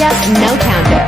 Wind up, no counter.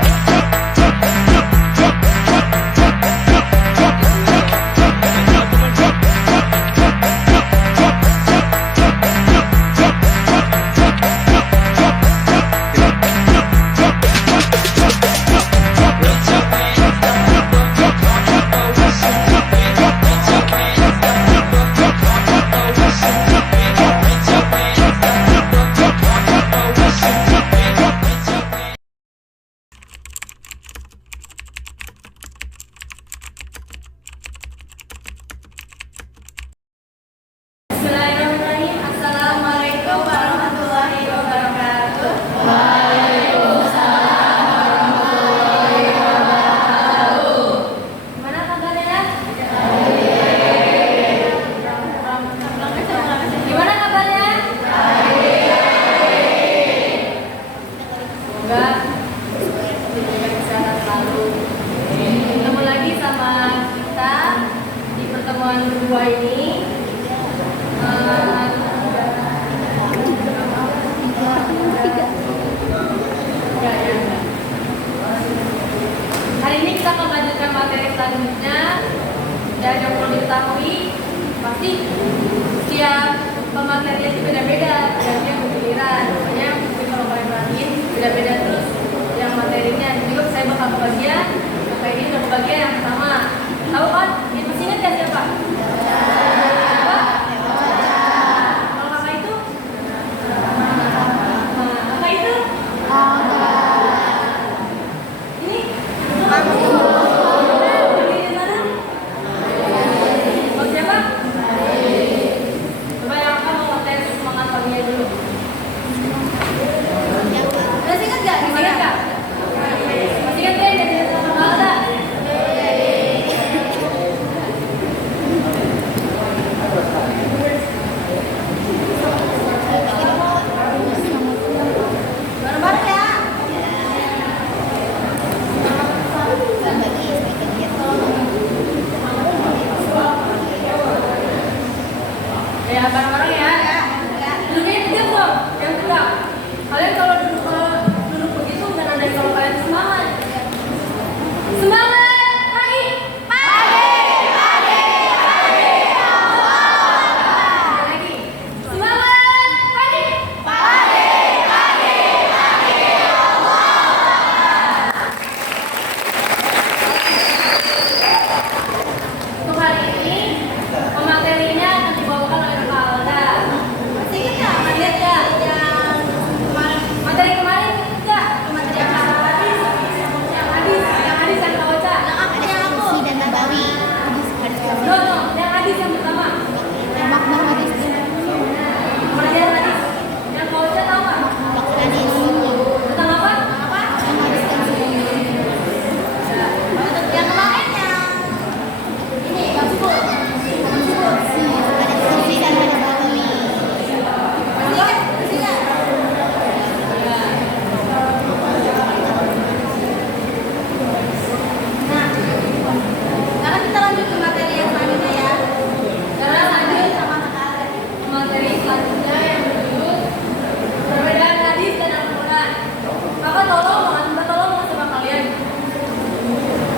Kedua ini hari ini kita akan melanjutkan materi selanjutnya, dan yang perlu diketahui pasti setiap pematerian itu beda-beda, dan yang bergiliran, makanya mungkin kalau kalian perhatiin beda-beda terus yang materinya. Juga saya bakal kebagian, kayak ini udah kebagian yang pertama. Tahu kan? Yang masih ingat ya siapa? Ya, bareng-bareng ya. Duduknya tegak dong, yang tegak. Kalian kalau duduk begitu dan ada kalau kalian semangat. Semangat pagi. Lagi. Semangat pagi. Untuk hari ini pematerinya akan dibawakan oleh materi kemarin enggak? Materi yang hadis yang baca. Kursi dan Nabawi. Yang hadis yang pertama. Makna hadis. Pelajaran hadis. Yang baca tahu nggak? Hadis. Tentang apa? Hadis dan sunnah. Yang kemarin ini nggak sebut. Kursi dan Nabawi.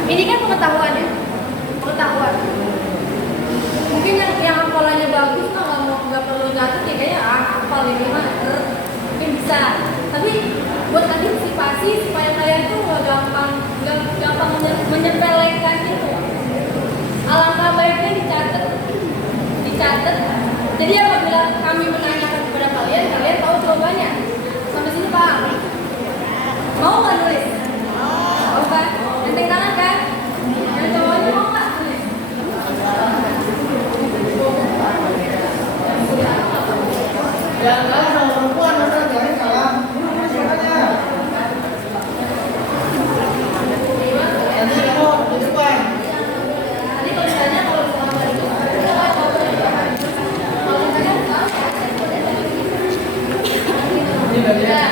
Ini kan pengetahuan ya, pengetahuan. Mungkin yang hafalannya bagus mah nggak perlu nyatet ya, kayaknya hafal ini mah mungkin bisa. Tapi buat antisipasi supaya kalian tuh nggak gampang menyepelekan itu. Alangkah baiknya dicatat. Jadi apabila kami menanyakan kepada kalian, kalian tahu jawabannya. Sampai sini paham? Mau nggak nulis? Mau kan? Genteng tangan kan? Yang cowoknya mau nggak tulis? Ya enggak, sama perempuan masa jangan salah. Nanti kamu di depan. Nanti kalau ditanya kalau sama itu, kalau ditanya Ini bagian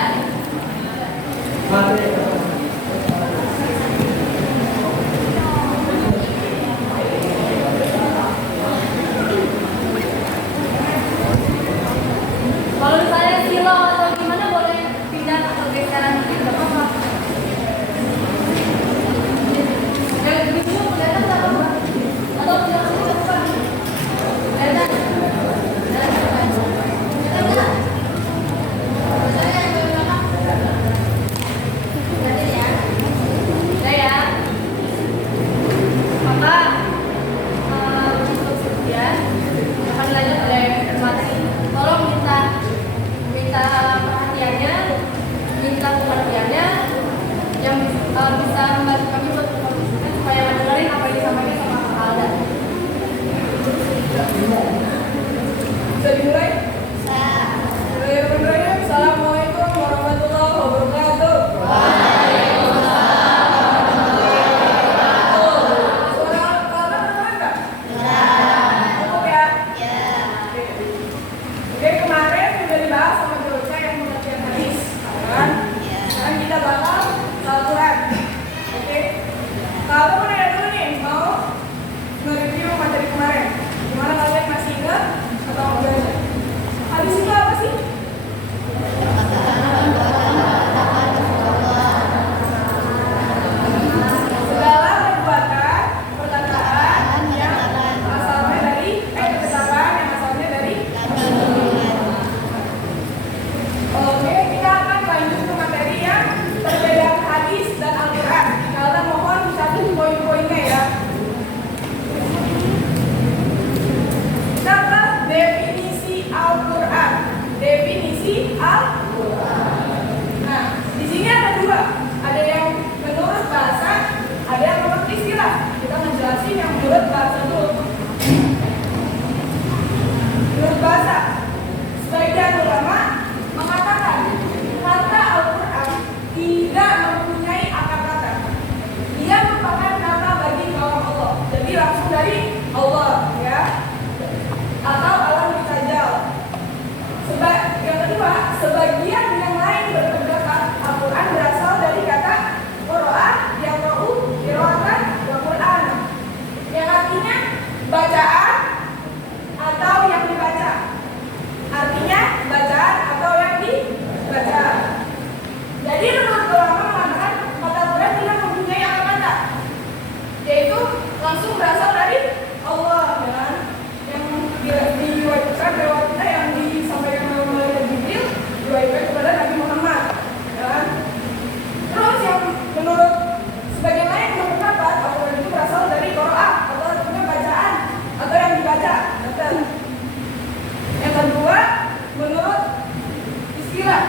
materi. kalau saya isi Al. Nah, di sini ada dua. Ada yang menurut bahasa, ada yang menurut istilah. Kita menjelasin yang menurut bahasa dulu. Menurut bahasa, sebagian ulama mengatakan kata Al-Quran tidak mempunyai akar kata. Ia merupakan kata bagi kalam Allah. Jadi langsung dari Allah, ya. Atau alam bitajal. Yang kedua, sebagian yang lain berpendapat Al-Quran berasal dari kata Qur'an yang qira'atan wa Qur'an, yang artinya bacaan atau yang dibaca. Artinya bacaan atau yang dibaca. Jadi menurut ulama mengatakan kata Quran tidak mempunyai akar kata, yaitu langsung berasal dari Allah, ya. Yang diriwayatkan lewat kita yang disampaikan oleh Malaikat Jibril diriwayatkan kepada Nabi Muhammad, ya. Terus yang menurut sebagian lain berpendapat Al-Quran itu berasal dari Qur'an atau artinya bacaan atau yang dibaca. Betul. Yang kedua, menurut istilah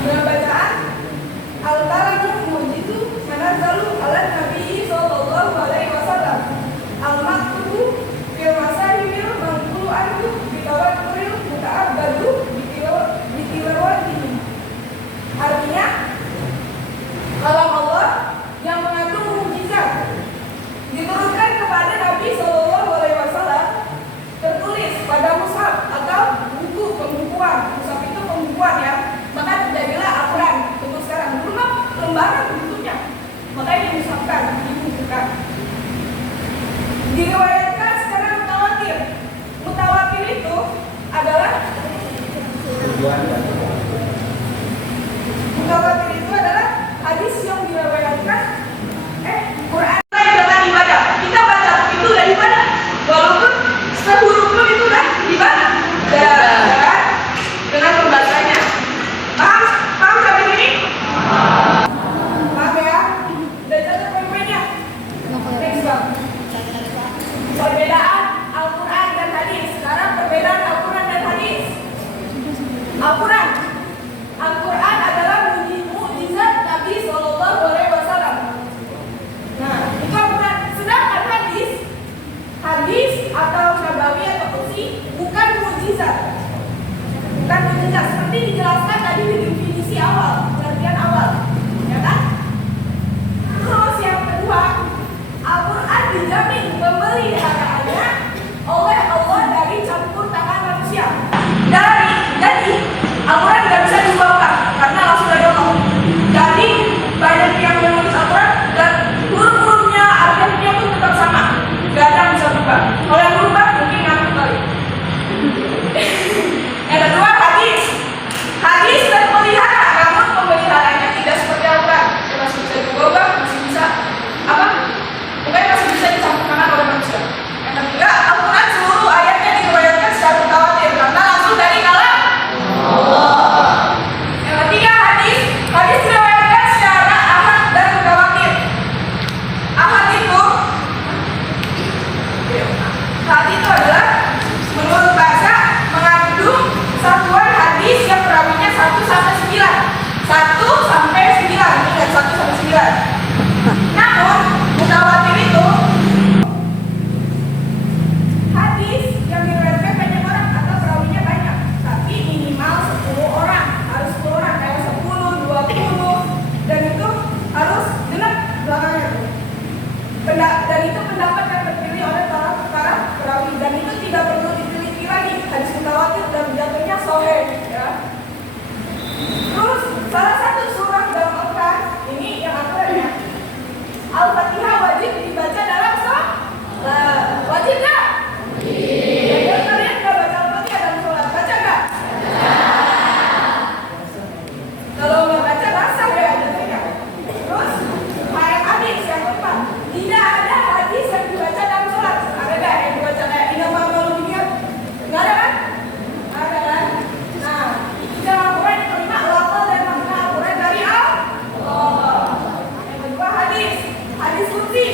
dengan bacaan al-kalamu mujizu manazzalu ala Nabi sallallahu alaihi wasallam al-maktubu fil masahifil manqulu anhu bitawatturil muta'abbadu bitilawatihi. Artinya kalam Allah yang mengandung mukjizat diturunkan kepada Nabi sallallahu alaihi wasallam, tertulis pada mushaf atau buku pembukuan. Mushaf itu pembukuan, ya. Maka jadilah Al-Quran untuk sekarang. Dulu lembaran bentuknya, makanya dimushafkan, dibukukan. Diriwayatkan secara mutawatir. Mutawatir itu adalah hadis yang diriwayatkan Quran dengan ibadah. Kita baca itu udah ibadah, walaupun sehuruf pun itu udah ibadah. Dan dengan pembacanya. Paham sampai sini? Paham, ya? Udah catat poin-poinnya? Next, Bang. Perbedaan Al-Quran dan hadis. Sekarang perbedaan Al-Quran dan hadis. Al-Quran adalah mukjizat Nabi sallallahu alaihi wasallam. Nah, itu Al-Quran. Sedangkan hadis atau nabawi atau qudsi bukan mukjizat. Bukan mukjizat seperti dijelaskan tadi di definisi awal, pengertian awal. Ya kan? Terus yang kedua, Al-Quran dijamin pemeliharaannya oleh Allah dari campur tangan manusia. Jadi Al-Quran tidak bisa diubah karena langsung dari Allah. Jadi banyak yang menulis Al-Quran dan huruf-hurufnya, artinya pun tetap sama, gak ada yang bisa berubah. Kalau yang berubah mungkin ngaku kali. Yang kedua, hadis terpelihara, namun pemeliharaannya tidak seperti Al-Quran. Masih bisa diubah, masih bisa mungkin masih bisa dicampur tangan oleh manusia. Yang ketiga, Al-Quran seluruh ayatnya diriwayatkan secara mutawatir karena langsung dari kalam Allah. Yang ketiga, hadis diriwayatkan secara ahad dan mutawatir. Ahad itu adalah menurut bahasa mengandung satuan hadis yang perawinya 1 sampai 9. 1 sampai 9, ingat 1 sampai 9. Namun mutawatir itu hadis yang diriwayatkan banyak orang atau perawinya banyak, tapi minimal 10 orang, harus 10 orang, kayak 10, 20, dan itu harus genap belakangnya. Dan itu pendapat yang terpilih oleh para perawi, dan itu tidak perlu diteliti lagi. Hadis mutawatir dan jatuhnya sahih, ya. Terus salah satu surah dalam Al-Quran ini yang aturannya Al-Fatihah wajib dibaca dalam sholat. Wajib nggak? Ya, kalian nggak baca Al-Fatihah dalam sholat, baca nggak? Kalau nggak baca basah ya jadinya. Terus hadis yang keempat, tidak ada hadis yang dibaca dalam sholat. Ada nggak yang dibaca kayak ini malu dunia? Nggak ada kan? Ada kan? Nah, itu dalam Al-Quran yang kelima, lafal dan makna Al-Quran dari Allah. Yang kedua, hadis qudsi.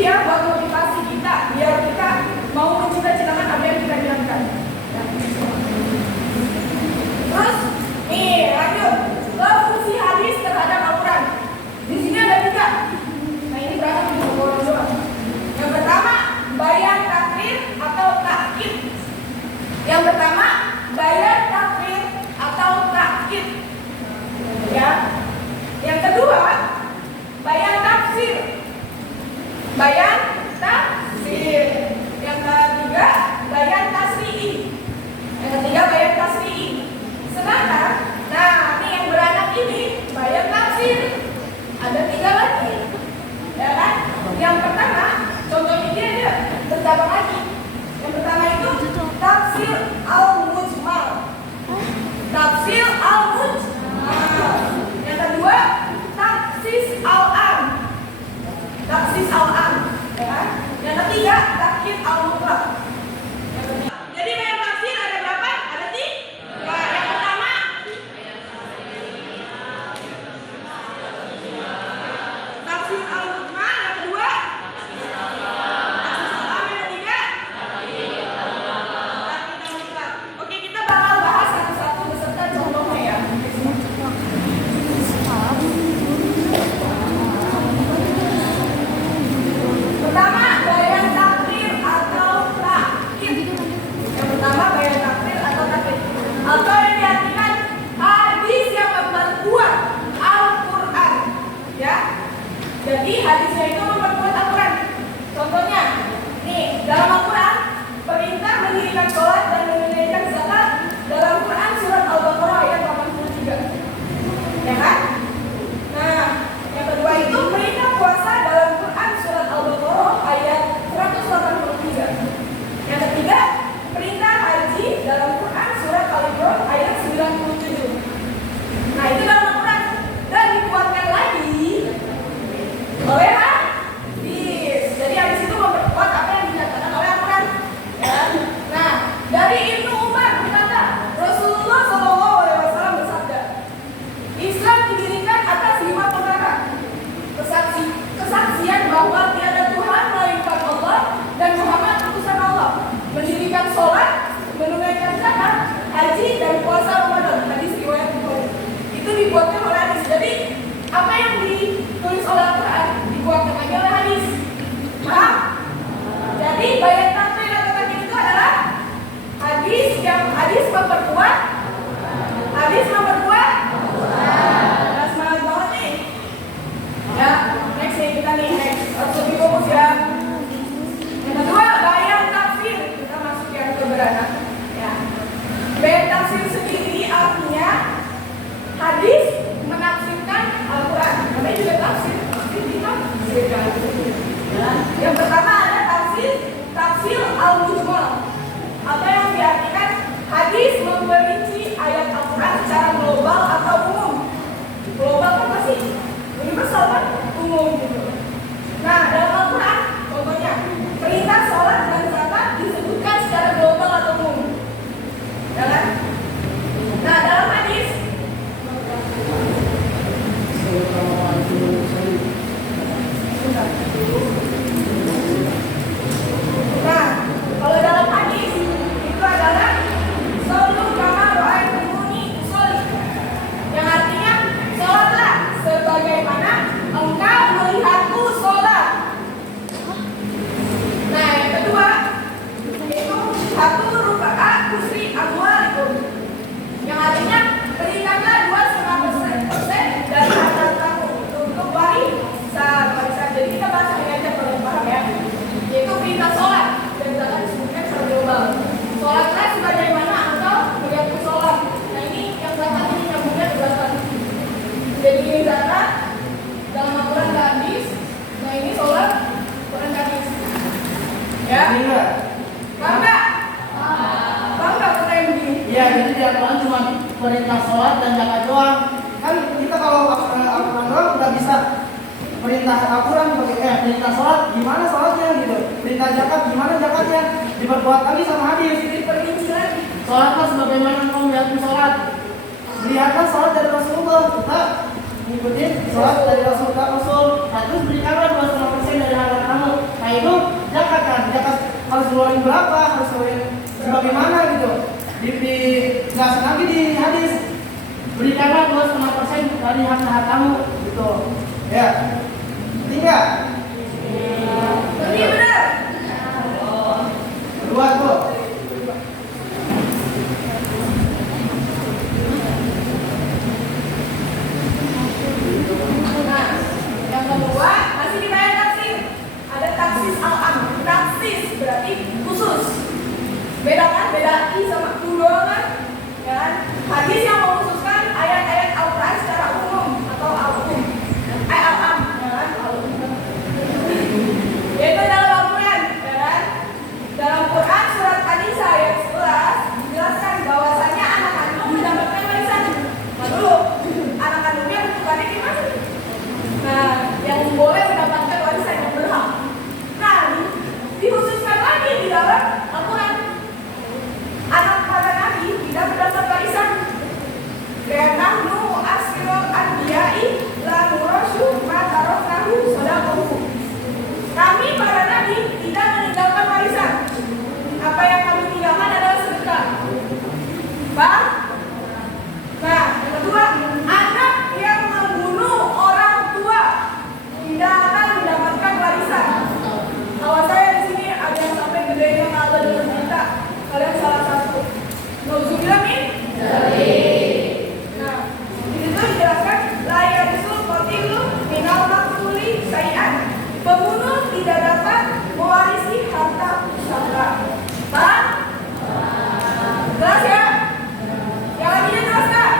Jadi ya buat motivasi kita biar kita mau mencita-citakan apa yang kita inginkan. Ya. Terus nih lanjut ke fungsi hadis terhadap Al-Quran. Di sini ada 3. Nah ini berapa di buku doang. Yang pertama bayan takrir atau takkid. Yang pertama bayan takrir atau takkid. Ya. Yang kedua bayan tafsir. Bayan tafsir. Yang ketiga bayan tasri'i. Yang ketiga bayan tasri'i. Sedangkan, nah ini yang beranak ini bayan tafsir. Ada 3 lagi, ya kan? Yang pertama, contohnya dia ada bercabang lagi. Yang pertama itu tafsir al-mujmal. Tafsir al-mujmal. Yang kedua taksis al-am. Taksis al-am, ya kan? Yang ketiga takkid al-mutlaq. Jadi bayan tafsir ada berapa? Ada 3. Yang pertama tafsir al-mujmal, yang kedua taksis al-am, yang ketiga takkid al-mutlaq. Oke, kita bakal bahas satu-satu beserta contohnya ya. Pertama, bayan takrir atau takkid. Yang pertama, bayan takrir atau takkid. Atau yang diartikan hadis yang memperkuat Al-Quran. Ya. Jadi hadisnya itu memperkuat Al-Quran. Contohnya, nih dalam Al-Quran perintah mendirikan sholat dan menunaikan zakat dalam Quran surat Al-Baqarah ayat 83. Ya kan? Nah, yang kedua itu perintah puasa dalam Quran surat Al-Baqarah ayat 183. Yang ketiga, perintah haji dalam Quran surat Al-Imran ayat 97. Nah, itu dalam Al-Quran dan dikuatkan lagi oleh hadis. Jadi hadis itu memperkuat apa yang dinyatakan oleh Al-Quran. Ya. Nah, dari Ibnu Umar berkata, Rasulullah SAW bersabda, Islam didirikan atas 5 perkara. Kesaksian bahwa tiada Tuhan melainkan Allah dan Muhammad utusan Allah, mendirikan sholat, menunaikan zakat, haji dan puasa Ramadan. Hadis riwayat Bukhari. Itu dibuatkan oleh hadis. Jadi apa yang ditulis oleh Al-Quran dibuatkan lagi oleh hadis. Paham? Jadi bayan takrir atau takkid itu adalah hadis memperkuat. Hadis memperkuat. Nah, semangat banget nih. Ya, next nih kita nih, next. Harus lebih fokus ya. Yang kedua, bayan tafsir. Kita masuk yang ke beranak. Ya. Bayan tafsir sendiri artinya hadis menafsirkan Al-Quran. Namanya juga tafsir. Tafsir ditafsirkan. Ya. Yang pertama ada tafsir al-mujmal. Apa yang diartikan hadis memperinci ayat Al-Quran secara global atau umum. Global kan pasti universal kan? Umum gitu. Nah, dalam Al-Quran contohnya perintah sholat dan zakat disebutkan secara global atau umum. Ya kan? Nah, dalam hadis nah, kalau dalam hadis itu adalah shollu kama ra'aitumuni usolli. Yang artinya sholatlah sebagaimana engkau melihatku sholat. Nah, yang kedua itu satu rukaat kusri amwalikum. Yang artinya berikanlah 2,5% dari harta kamu untuk warisan. Jadi kita bahas ini aja kalau yang paham ya. Yaitu perintah sholat dan zakat disebutkan secara global. Sholatlah sebagaimana engkau melihatku sholat. Nah ini yang zakat ini nyambungnya ke zakat. Jadi ini zakat dalam Al-Quran ke hadis. Nah ini sholat Quran ke hadis. Ya. Bangga? Bangga kita yang begini. Iya, jadi di Al-Quran cuma perintah sholat dan zakat doang. Kan kita kalau Al-Quran doang nggak bisa perintah Al-Quran perintah sholat gimana sholatnya gitu, perintah zakat gimana zakatnya, diperkuat lagi sama hadis. Diperinci lagi. Sholatlah sebagaimana engkau melihat sholat. Lihatlah sholat dari Rasulullah, kita ngikutin sholat dari Rasul. Nah, terus berikanlah 2,5% dari harta kamu ngeluarin berapa, harus ngeluarin sebagaimana gitu. Dijelaskan lagi di hadis. Berikanlah 2,5% dari harta kamu gitu. Ya. Tiga. Ini benar. Kedua tuh. Nah, yang kedua masih dibayar taksis. Ada taksis al-am. Taksis berarti khusus. Beda kan? Beda i sama u doang kan? Ya kan? Hadis yang mengkhususkan ayat-ayat Al-Quran secara umum atau al-umum. Al-am, ya kan? Al-umum. Yaitu dalam Al-Quran, ya kan? Dalam Quran surat An-Nisa ayat 11 dijelaskan bahwasanya anak kandung mendapatkan warisan. Dulu, anak kandungnya bentukannya gimana? Nah, yang boleh mendapatkan warisan yang berhak. Nah, dikhususkan lagi di dalam Al-Quran. Anak pada Nabi tidak mendapat warisan. Nahnu asirul anbiya'i la nurasyu ma taraknahu sadaqahu. Kami para nabi tidak meninggalkan warisan. Apa yang kami tinggalkan adalah sedekah. Paham? Nah, yang kedua, anak yang membunuh orang tua tidak akan mendapatkan warisan. Kalau saya di sini ada yang sampai gedenya kalau dengan kita, kalian salah satu. Nauzubillah min. Nah, di situ dijelaskan layar itu qatilu minal maqtuli sayan. Pembunuh tidak dapat mewarisi harta pusaka. Paham? Jelas ya? Yang lainnya jelas nggak?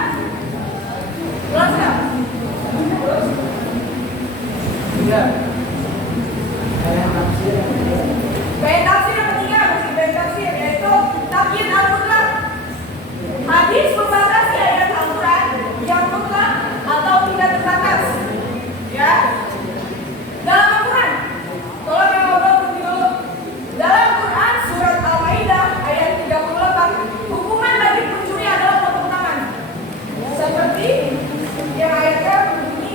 Jelas nggak? Tiga. Baik tafsir yang ketiga, masih baik tafsir yaitu takyid al-mutlaq. Hadis membatasi ayat Al-Quran yang mutlak atau tidak terbatas. Ya. Dalam Al-Quran, tolong yang ngobrol dulu. Dalam Al-Quran surat Al-Maidah ayat 38, hukuman bagi pencuri adalah potong tangan. Seperti yang ayatnya berbunyi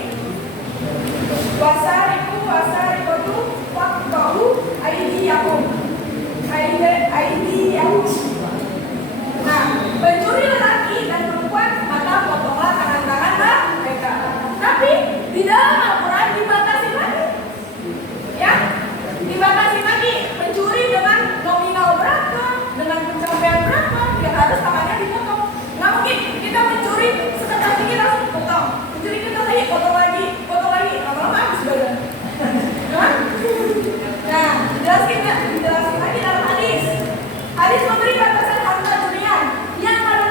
wasariku wasarikatu faqtahu aydiyakum. Nah, pencuri lelaki dan perempuan maka potonglah tangan-tangan mereka. Tapi di dalam Al-Quran dibatasi lagi. Ya, dibatasi lagi. Pencuri dengan nominal berapa, dengan pencapaian berapa, yang harus tangannya dipotong. Nggak mungkin kita mencuri setelah dikit langsung potong. Pencuri kita lagi potong lagi, lama-lama habis badan. Nah, dijelaskan lagi dalam hadis. Hadis memberi batasan harta dunian yang karena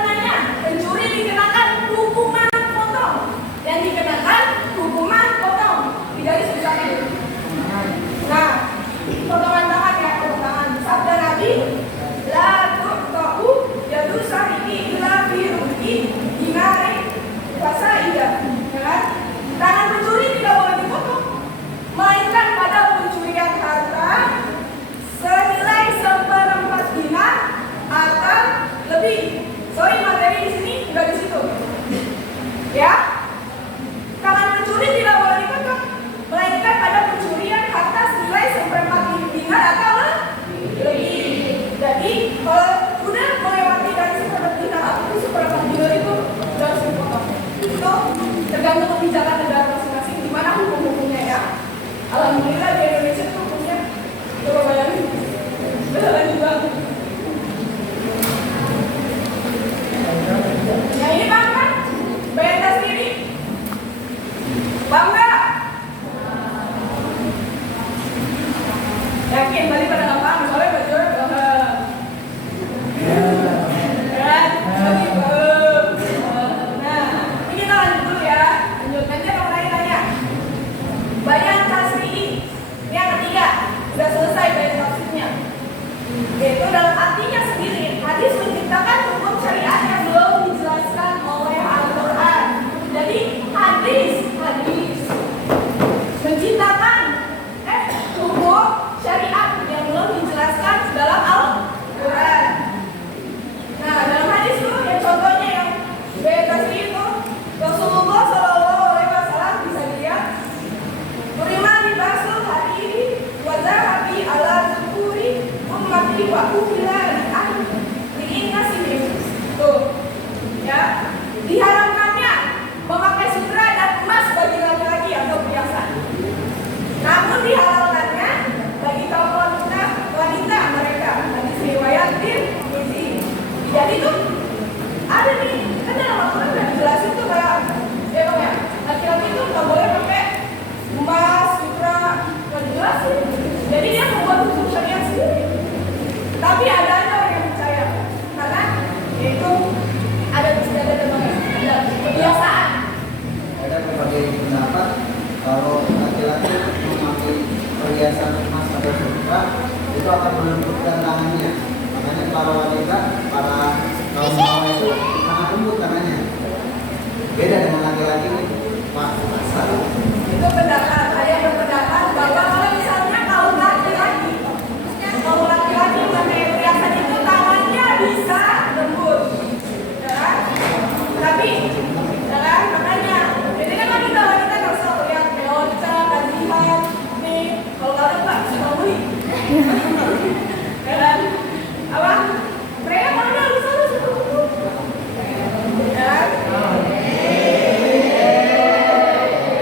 perhiasan emas atau perak itu akan melembutkan tangannya. Makanya para wanita, para kaum hawa itu sangat lembut tangannya. Beda dengan laki-laki ini, Pak, kasar. Itu pendapat, saya berpendapat bahwa kalau misalnya kaum laki-laki memakai perhiasan itu tangannya bisa lembut, ya kan? Tapi, ya kan? Makanya, jadi kan kita wanita nggak usah lihat wanita, kasihan, nih, kalau nggak ada nggak bisa beli, ya kan? Apa? Mereka mana bisa lembut, ya kan?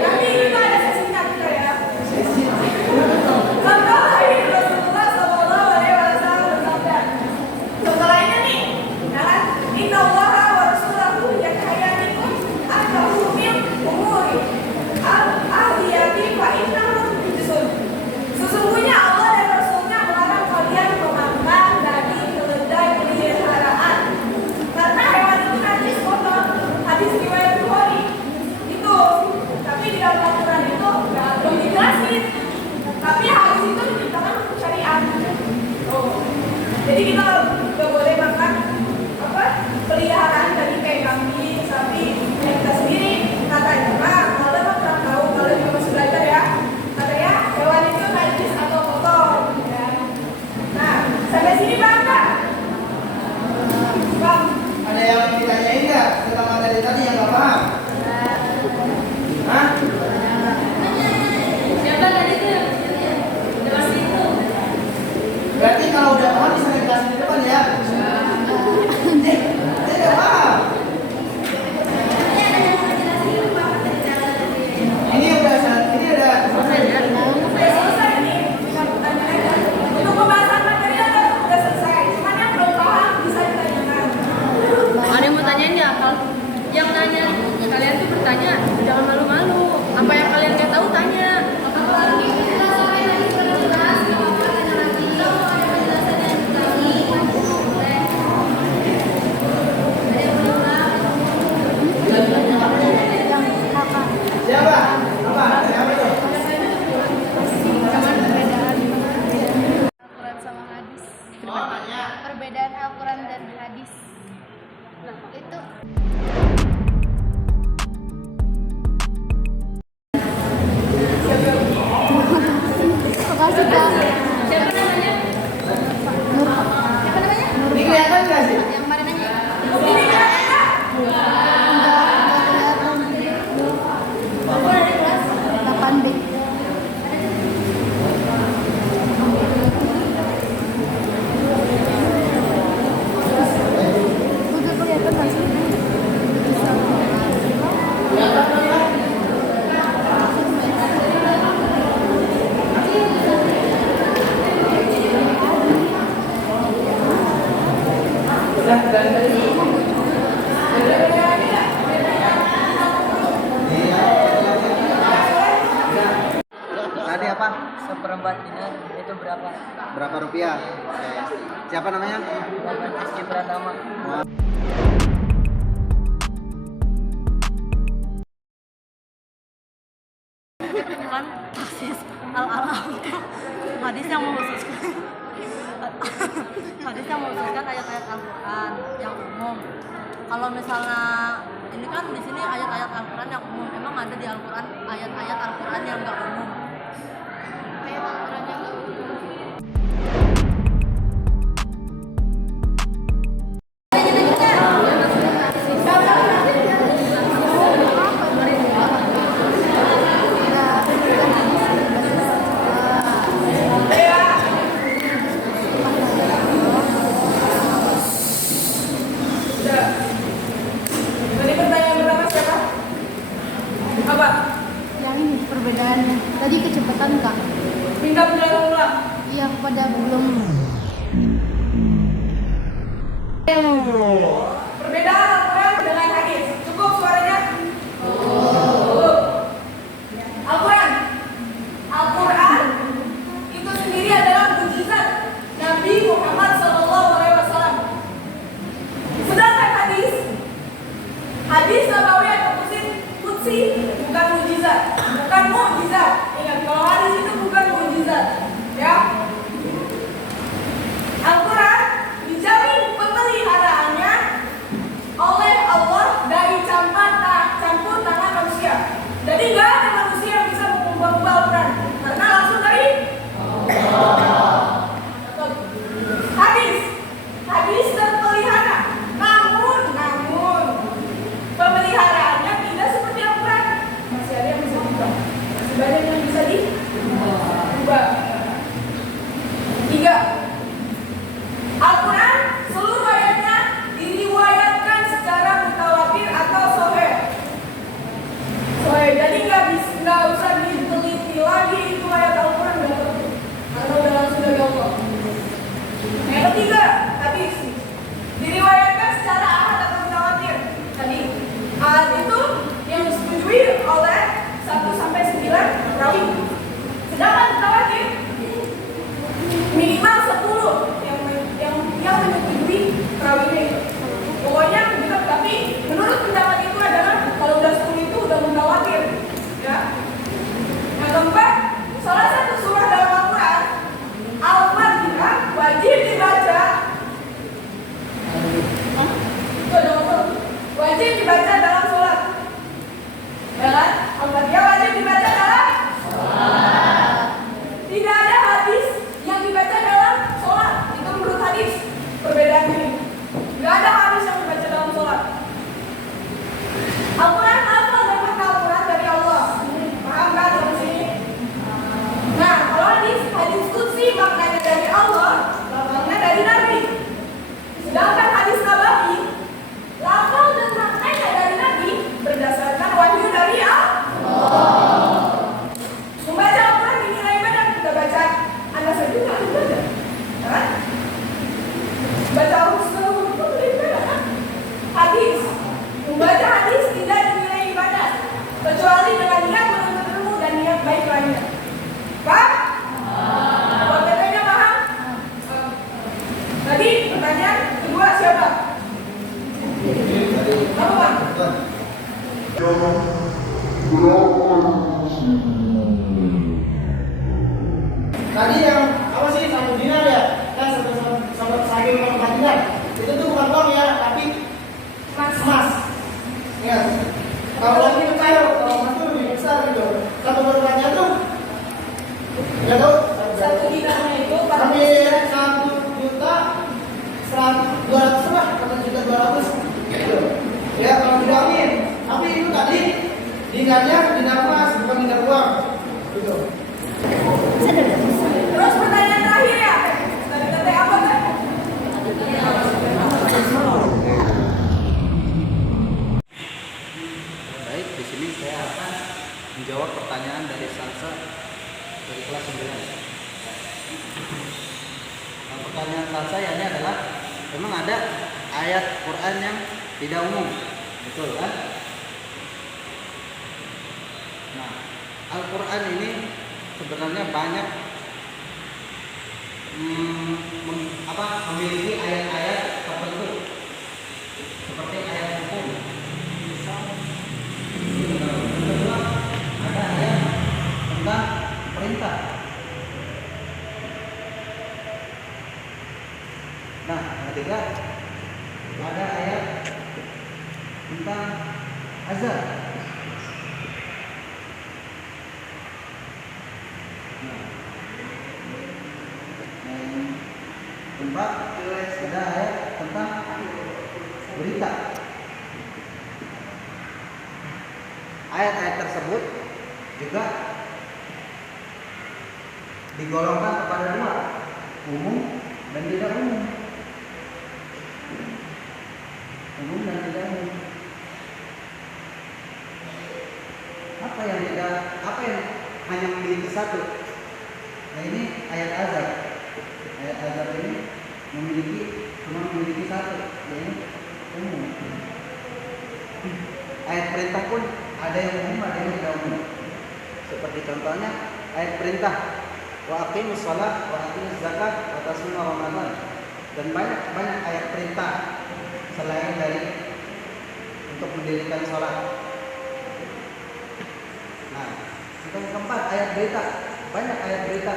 Tapi kita ada sesinya kita ya. Contoh hari Rasulullah Sallallahu Alaihi Wasallam bersabda. Contoh lainnya nih, ya kan? Inna Allaha wa Rasulahu yakhayanikum an-tahumil umuri al-ahdiyati fa innahum rijsun. Sesungguhnya Allah dan Rasulnya melarang kalian memakan daging keledai peliharaan karena hewan itu najis kotor. Hadis riwayat Bukhari. Itu, tapi di dalam Al-Quran itu belum dijelasin. Tapi hadis itu diciptakan untuk syariat. Oh. Jadi kita nggak boleh makan apa peliharaan tadi kayak kambing, sapi, yang kita sendiri katanya. Kalau kurang tahu, kalau juga masih belajar ya. Katanya hewan itu najis atau kotor. Ya. Nah, sampai sini paham nggak? Bang, Ada yang ditanyain nggak tentang materi tadi yang nggak paham? Hah? Siapa tadi tuh? Dewas itu. Berarti kalau udah paham bisa dikasih di depan ya? Tidak paham. Ini udah udah selesai nih. Untuk pembahasan material udah selesai. Cuman yang belum paham bisa ditanyakan. Ada yang mau tanyain ya? Kalau yang nanya kalian tuh bertanya, jangan malu-malu. Apa yang kalian nggak tahu tanya. siapa? Apa? Siapa itu? Al-Quran sama hadis. Oh, tanya. Perbedaan Al-Quran dan hadis. Itu makasih Kak. Siapa namanya? Nur. Siapa namanya? Ini kelihatan nggak sih? Yang kemarin nanya. Ini kan Enggak kelihatan. Aku dari kelas 8B. Udah kelihatan nggak sih? Tadi apa? Seperempat dinar itu berapa? Berapa rupiah? Oke. Siapa namanya? Bapak Rizky Pratama. Kan taksis al-alam hadis yang mengkhususkan ayat-ayat Al-Quran yang umum. Kalau misalnya ini kan di sini ayat-ayat Al-Quran yang umum, emang ada di Al-Quran ayat-ayat Al-Quran yang nggak umum. Tadi pertanyaan pertama siapa? Apa? Yang ini perbedaannya. Tadi kecepatan Kak. Minta ulang. Iya, pada belum. Perbedaan Al-Quran dengan hadis. Cukup suaranya? Cukup. Al-Quran. Al-Quran itu sendiri adalah mukjizat Nabi Muhammad SAW. Sedangkan hadis Nabawi atau Qudsi bukan mukjizat, bukan mukjizat. Ingat, kalau hadis itu bukan mukjizat. banyak yang bisa diubah. 3. Al-Quran seluruh ayatnya diriwayatkan secara mutawatir atau sahih. Jadi nggak usah diteliti lagi itu ayat Al-Quran atau udah langsung dari Allah. Yang ketiga, hadis diriwayatkan secara ahad atau mutawatir. Tadi ahad itu yang disetujui oleh 1 sampai 9 rawi. Sedangkan mutawatir minimal 10 yang menyetujui rawinya itu. Pokoknya begitu, tapi menurut pendapat itu adalah kalau udah 10 itu udah mutawatir. Ya. Yang keempat, salah satu surah dalam Al-Quran, Al-Fatihah, wajib dibaca. Itu ada ngomong. Wajib dibaca dalam sholat. Ya kan? Al-Fatihah wajib dibaca dalam sholat. Tidak ada hadis yang dibaca dalam sholat. Itu menurut hadis. Perbedaan ini. Tidak ada hadis yang dibaca dalam sholat. Al-Quran asal dapat Al-Quran dari Allah. Paham kan sampai sini? Nah, kalau hadis qudsi maknanya dari Allah, maknanya dari Nabi. Sedangkan hadis nabawi, lafal dan maknanya dari Nabi berdasarkan wahyu dari Allah. Membaca Al-Quran dinilai ibadah. Kita baca, Anda saja nggak ibadah, kan? Baca Al-Quran itu beribadah, kan? Hadis, membaca hadis tidak dinilai ibadah kecuali dengan niat menuntut ilmu dan niat baik lainnya. Paham? Kalau katanya paham? Tadi pertanyaan kedua siapa? Apa Bang? Tadi yang apa sih satu dinar ya? Kan satu saging per dinar. Itu tuh bukan uang ya, tapi emas. Ya. Kalau lagi kecil, kalau emas tuh lebih besar gitu. Satu perbannya tuh, ya tuh. 1 dinarnya itu Hampir 1.200.000 lah, 1.200.000 gitu. Ya kalau didangin, tapi itu tadi dinarnya dinar emas bukan dinar uang gitu. Terus pertanyaan terakhir ya. Tadi katanya apa kan? Baik, di sini saya akan menjawab pertanyaan dari Sansa dari kelas 9. Nah, pertanyaan Sansa ini adalah, memang ada ayat Quran yang tidak umum, betul kan? Nah, Al-Quran ini sebenarnya banyak memiliki ayat-ayat tertentu seperti ayat hukum. Yang kedua, ada ayat tentang perintah. Nah, yang ketiga, ada ayat tentang azab. Keempat, ada ayat tentang berita. Ayat-ayat tersebut juga digolongkan kepada dua, umum dan tidak umum. Umum dan tidak umum. Apa yang hanya memiliki satu? Nah, ini ayat azab. Ayat azab ini cuma memiliki satu, yaitu umum. Ayat perintah pun ada yang umum, ada yang tidak umum. Seperti contohnya ayat perintah, wa aqimus shalah wa atuz zakat wa tasum Ramadan. Dan banyak ayat perintah selain dari untuk mendirikan sholat. Nah, yang keempat, ayat berita. Banyak ayat berita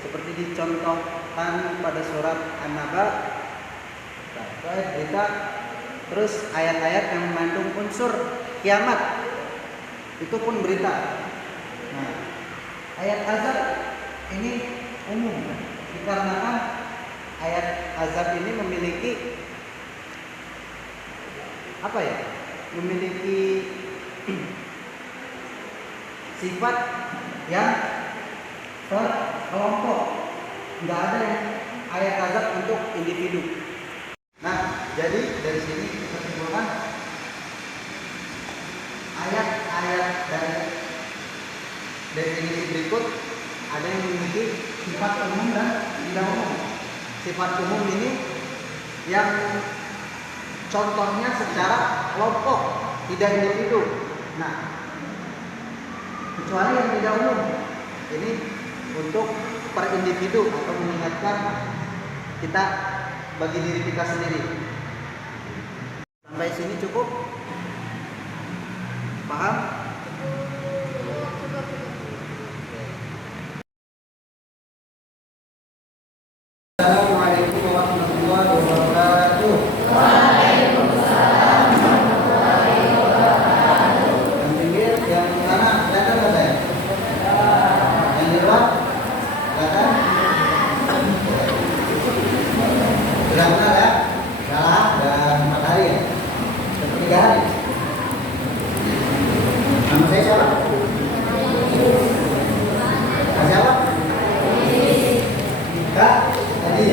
seperti dicontohkan pada surat An-Naba. Nah, itu ayat berita. Terus ayat-ayat yang mengandung unsur kiamat, itu pun berita. Nah, ayat azab ini umum dikarenakan ayat azab ini memiliki sifat yang kelompok. Nggak ada yang ayat azab untuk individu. Nah, jadi dari sini kita simpulkan ayat-ayat dari definisi berikut ada yang memiliki sifat umum dan tidak umum. Sifat umum ini yang contohnya secara kelompok, tidak individu. Nah, kecuali yang tidak umum ini untuk per individu atau mengingatkan kita bagi diri kita sendiri. Sampai sini cukup? Paham? Assalamualaikum warahmatullahi wabarakatuh. Waalaikumsalam warahmatullahi wabarakatuh. Yang pinggir, yang kanan, kelihatan nggak saya? Yang di luar, kelihatan? Sudah benar ya? Salah dan 4 hari ya? 3 hari. Nama saya siapa? Siapa? Kak? Tadi.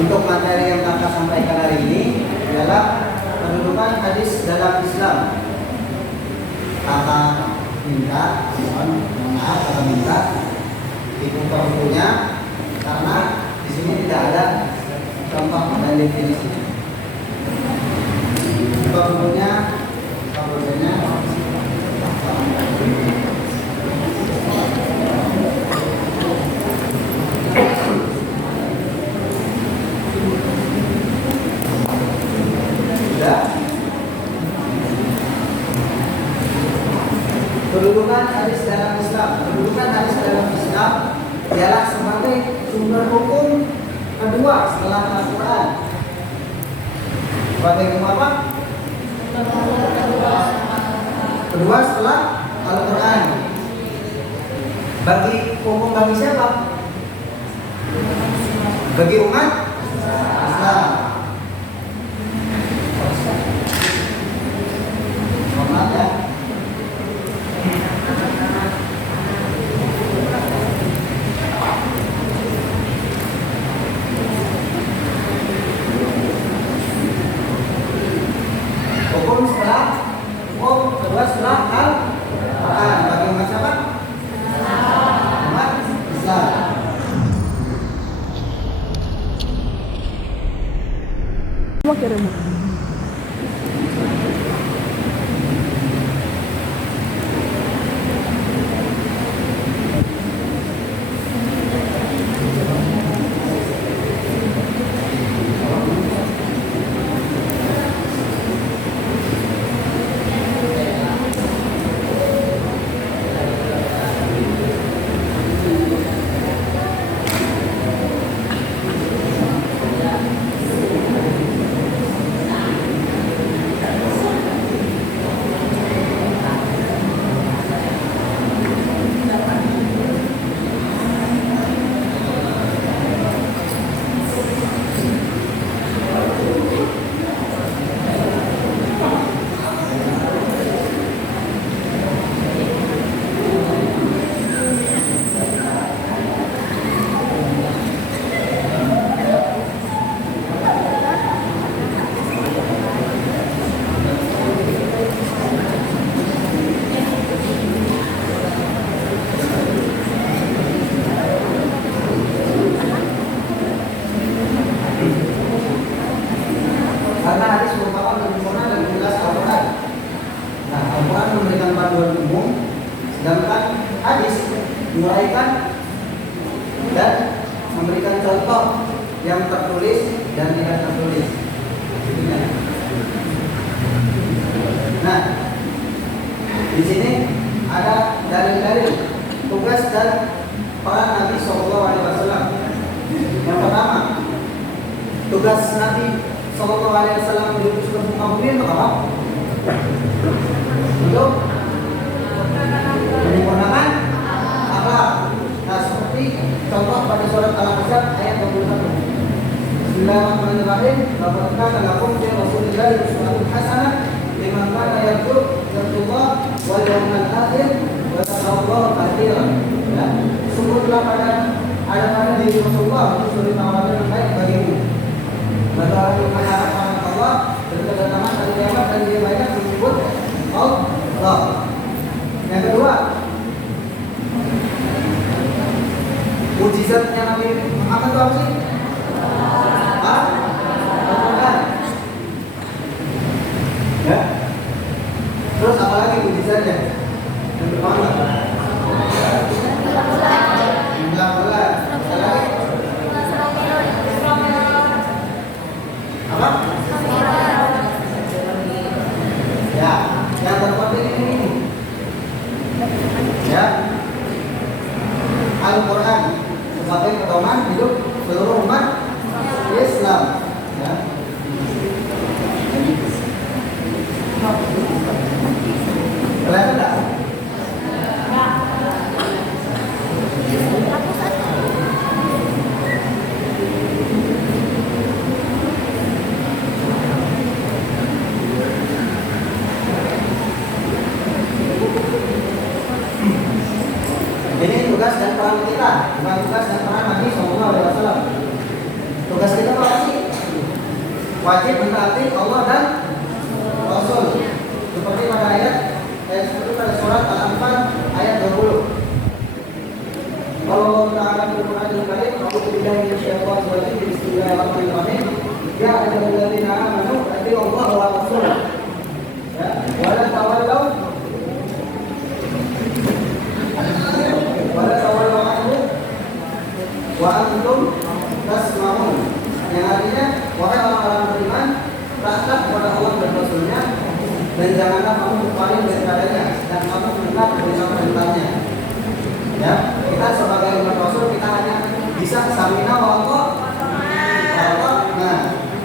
Untuk materi yang kakak sampaikan hari ini adalah pendudukan hadis dalam Islam. Kakak minta, kakak minta dibuka bukunya karena di sini tidak ada contoh dan definisi. Buka bukunya, buka bukunya. Kedudukan hadis dalam Islam. Kedudukan hadis dalam Islam ialah sebagai sumber hukum kedua setelah Al-Quran. Sebagai hukum apa? Kedua setelah Al-Quran. Bagi hukum bagi siapa? Bagi umat Islam. Hormat ya. Hukum kedua setelah Al-Quran bagi umat siapa? Umat Islam. Karena hadis merupakan sempurna dan jelas Al-Quran. Nah, Al-Quran memberikan panduan umum, sedangkan hadis menguraikan dan memberikan contoh yang tertulis dan tidak tertulis. Nah, di sini ada dalil-dalil tugas dan peran Nabi SAW. Yang pertama, tugas Nabi SAW diutus ke muka bumi untuk apa? Untuk menyempurnakan akhlak. Nah, seperti contoh pada surat Al-Ahzab ayat 21. Bismillahirrahmanirrahim. Laqad kana lakum fi Rasulillahi uswatun hasanah liman kana yarju Allah Allah wal yawmil akhir wa taqallaw katsiran. Ya, sebutlah pada diri Rasulullah untuk suri tawaran yang baik bagimu. Bagaimana mengharap rahmat Allah dan kedatangan hari kiamat dan dia banyak menyebut Allah. Yang kedua, mujizatnya Nabi Muhammad itu apa sih? Al-Quran. Ya. Terus apa lagi mujizatnya? Yang pertama, 19. Apa? Ya, yang terpenting ini. Ya. Al-Quran sebagai pedoman hidup seluruh umat Islam. Ya. Kelihatan enggak? Ini tugas dan peran kita, bukan tugas dan peran Nabi SAW. Tugas kita apa sih? Wajib mentaati Allah dan Rasul. Seperti pada seperti pada surat Al-Anfal ayat 20. Kalau Ta'ala berfirman Karim, "A'udzu billahi minasyaitonir rajim. Bismillahirrahmanirrahim. Ya ayyuhalladzina amanu atti'ullaha wa rasulahu." Ya, wa la tawallaw wa antum tasma'un, yang artinya wahai orang-orang beriman, taatlah kepada Allah dan Rasulnya dan janganlah kamu berpaling daripadanya dan kamu mendengar perintah-perintahnya. Ya, kita sebagai umat Rasul kita hanya bisa samina wa ta'ala.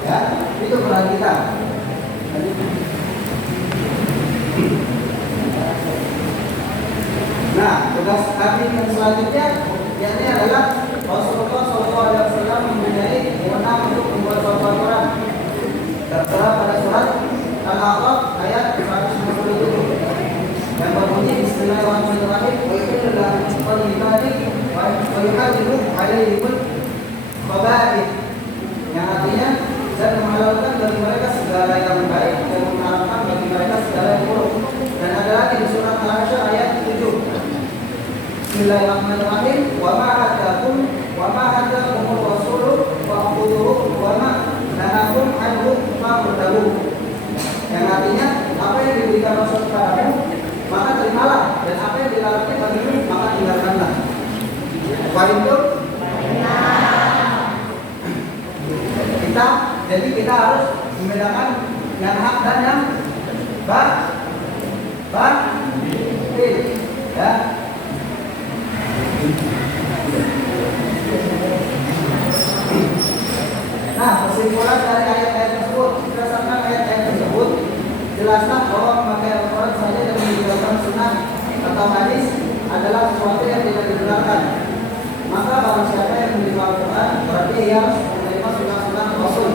Ya, itu peran kita. Nah, tugas kami yang selanjutnya yakni adalah Rasulullah SAW mempunyai wewenang untuk membuat suatu aturan. Tertera pada surat Al-A'raf ayat 157 yang berbunyi Bismillahirrahmanirrahim. Wa yuhillu al-ibadi wa yuharrimu alaihimul khaba'ith, yang artinya dan menghalalkan bagi mereka segala yang baik dan mengharamkan bagi mereka segala yang buruk. Dan ada lagi di surat Al-Hasyr ayat 7. Bismillahirrahmanirrahim. Wa ma hadakum rasulu wa quduhu wa ma nahakum anhu fa'budu. Yang artinya apa yang diberikan Rasul kepadamu maka terimalah, dan apa yang dilarangnya bagimu maka tinggalkanlah. Paham itu? Kita harus membedakan yang hak dan yang batil. Ya. Nah, kesimpulan dari ayat-ayat tersebut, berdasarkan ayat-ayat tersebut, jelaslah bahwa memakai Al-Quran saja dan meninggalkan sunnah atau hadis adalah sesuatu yang tidak dibenarkan. Maka barang siapa yang menerima Al-Quran berarti ia harus menerima sunnah-sunnah Rasul.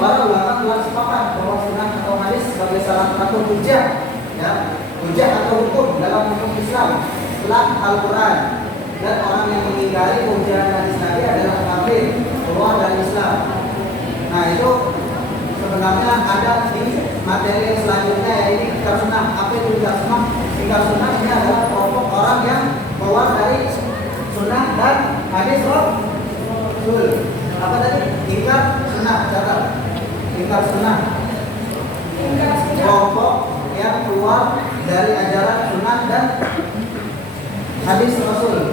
Para ulama telah sepakat bahwa sunnah atau hadis sebagai salah satu hujah, ya, hujah atau hukum dalam hukum Islam setelah Al-Quran. Dan orang yang mengingkari hujah hadis Nabi adalah kafir, keluar dari Islam. Nah, itu sebenarnya ada di materi yang selanjutnya, yaitu ingkar sunnah. Apa itu ingkar sunnah? Ingkar sunnah ini adalah kelompok orang yang keluar dari sunnah dan hadis Rasul. Apa tadi? Ingkar sunnah. Catat. Ingkar sunnah. Kelompok yang keluar dari ajaran sunnah dan hadis Rasul.